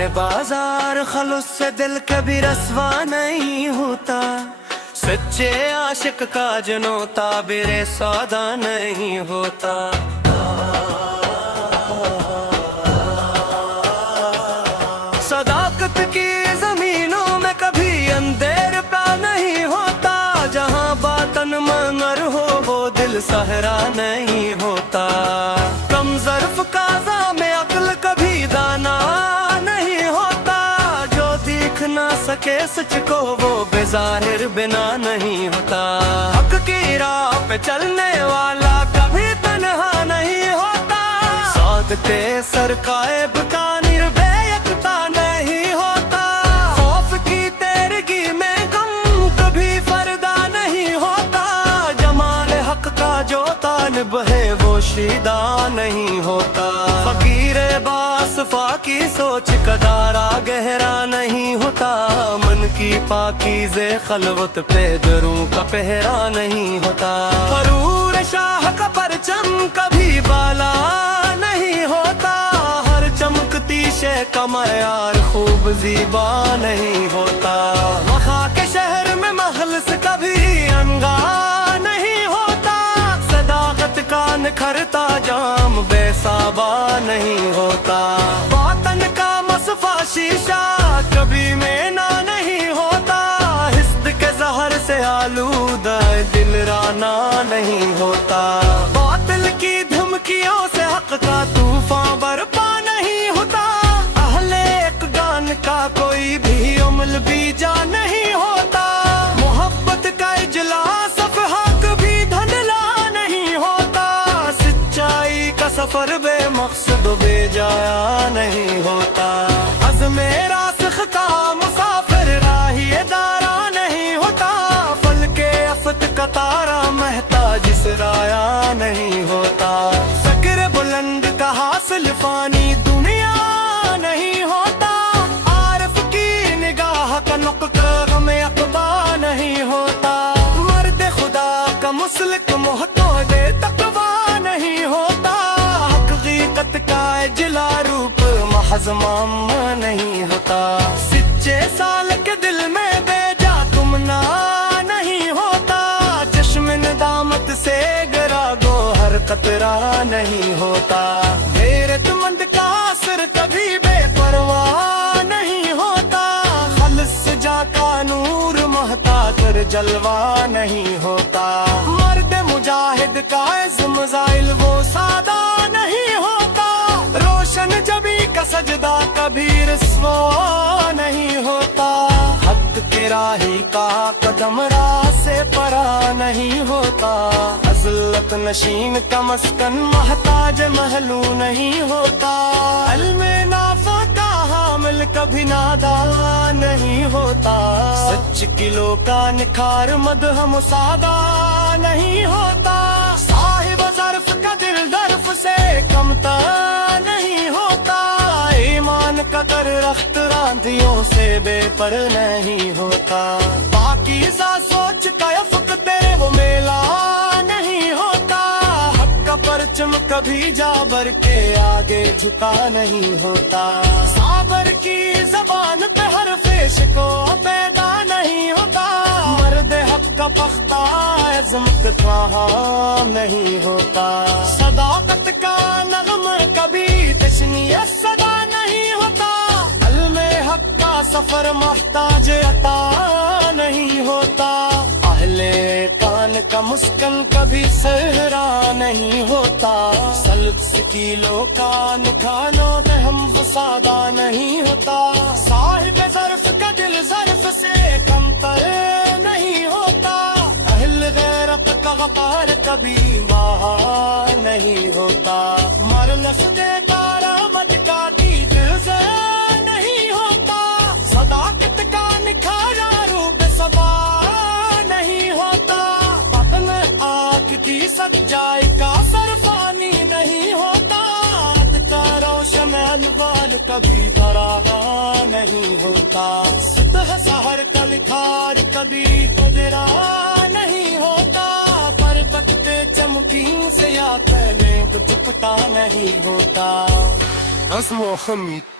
در بازار خلوص سے دل کبھی رسوا نہیں ہوتا، سچے عاشق کا جنوں تعبیر سودا نہیں ہوتا۔ صداقت کی زمینوں میں کبھی اندھیر پا نہیں ہوتا، جہاں باطن منظر ہو وہ دل صحرا نہیں ہوتا۔ کم ظرف قاضا میں عقل کبھی دانا نہیں ہوتا، جو دیکھ نہ سکے سچ کو وہ بظاہر بنا نہیں ہوتا۔ حق کی راہ پہ چلنے والا کبھی تنہا نہیں ہوتا، ساتھ سرکائب کا نربے یکتا نہیں ہوتا۔ خوف کی تیرگی میں غم کبھی فردا نہیں ہوتا، جمال حق کا جو طالب ہے وہ شیدا نہیں ہوتا۔ فقیر باصفا کی سوچ کا دارا گہرا نہیں ہوتا، من کی پاکیزے خلوت پہ دروں کا پہرا نہیں ہوتا۔ غرور شاہ کا پرچم کبھی بالا نہیں ہوتا، ہر چمکتی شے کا معیار خوب زیبا نہیں ہوتا۔ وفا کے شہر میں مخلص کبھی انگا نہیں ہوتا، صداقت کا نکھرتا جام بے صابا نہیں ہوتا۔ باطن کا مصفا شیشہ کبھی مینا نہیں ہوتا، حسد کے زہر سے آلودہ دل رانا نہیں ہوتا۔ باطل کی دھمکیوں سے حق کا طوفان برپا نہیں ہوتا، اہل اقدان کا کوئی بھی عمل بھی جا نہیں ہوتا۔ محبت کا اجلاس صفحہ کبھی دھندلا نہیں ہوتا، سچائی کا سفر بے مقصد و بے جایا نہیں ہوتا۔ عزم راسخ کا مسافر راہی دارا نہیں ہوتا، فلک افت کا تارا محتاج سرایا نہیں ہوتا۔ فکر بلند کا حاصل فانی دنیا نہیں ہوتا، عارف کی نگاہ کا نقطہ غم اقبا نہیں ہوتا۔ مرد خدا کا مسلک محتاج تقویٰ نہیں ہوتا، حقیقت کا اجلا روپ محض معمہ نہیں ہوتا۔ سچے سال کے دل میں بیجا تمنا نہیں ہوتا، چشم ندامت سے گرا گوہر قطرہ نہیں ہوتا۔ غیرت مند کا اثر کبھی بے پرواہ نہیں ہوتا، خلص جا کا نور مہتا کر جلوہ نہیں ہوتا۔ مرد مجاہد کا عزم زائل وہ سادہ نہیں ہوتا، روشن جبی کا سجدہ کبھی رسوا نہیں ہوتا۔ حق کے راہی کا قدم راہ سے پرا نہیں ہوتا، عزلت نشین کا مسکن محتاج محلو نہیں ہوتا۔ علم نافع کا حامل کبھی نادان نہیں ہوتا، سچ کلو کا نکھار مدح مسادا نہیں ہوتا۔ صاحب ظرف کا دل ظرف سے کمتا نہیں ہوتا، ایمان کا درخت راندیوں سے بے پر نہیں ہوتا۔ پاکیزہ سوچ کا افق تیرے وہ میلا نہیں ہوتا، حق کا پرچم کبھی جابر کے آگے جھکا نہیں ہوتا۔ صابر کی زبان پہ حرف عشق پیدا نہیں ہوتا، مرد حق کا پختہ عظمت کہاں نہیں ہوتا۔ صداقت کا نغم کبھی تشنیت صدا نہیں ہوتا، علم حق کا سفر محتاج عطا نہیں ہوتا۔ اہل کان کا مسکن کبھی صحرا نہیں ہوتا، سلط سکیلوں کا نکھانوں دہم وسادہ نہیں ہوتا۔ صاحب ظرف کا دل ظرف سے کم تر نہیں ہوتا، اہل غیرت کا غبار کبھی ماہا نہیں ہوتا۔ مر لفظ کارآمد کا دید نہیں ہوتا، صداقت کا نکھارا روپ صبا نہیں ہوتا۔ پتن آنکھ کی سچائی کا سرفانی نہیں ہوتا، کا روشن الوان کبھی دراغا نہیں ہوتا۔ سطح سحر کا لکھار کبھی قدرا نہیں ہوتا، پر بکتے چمکین سے یا پہلے تو چپٹا نہیں ہوتا۔ اسمه حميد